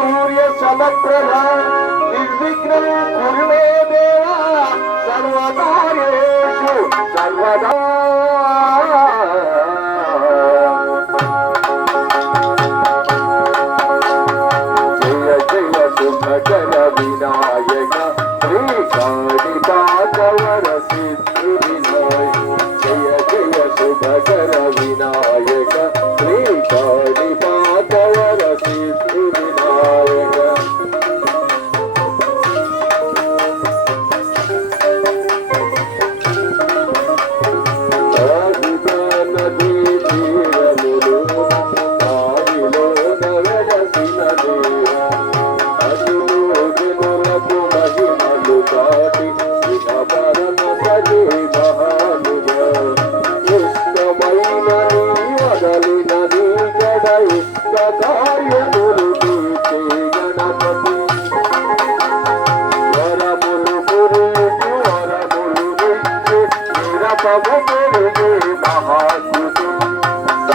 సూర్య సమప్రభ నిర్విఘ్నం కురువే దేవ సర్వకార్యేషు సర్వదా. జయ జయ సుభజన వినాయక శ్రీ కాళికాచవర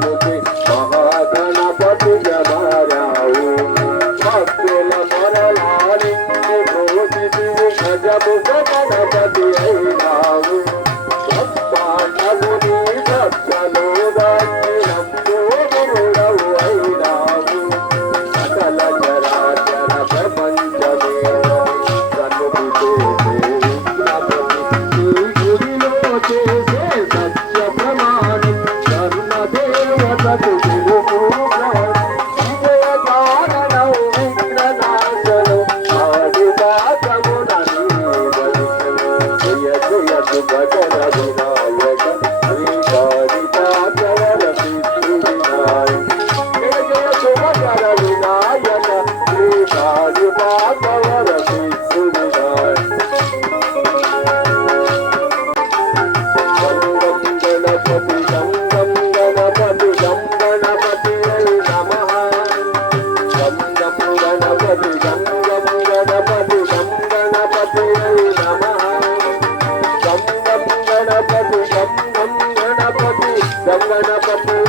ముఖి మహాగణపతి జమరావు భక్తుల మరలాలి గోపి గజముఖ గణపతి అయ్యి Jangan dapat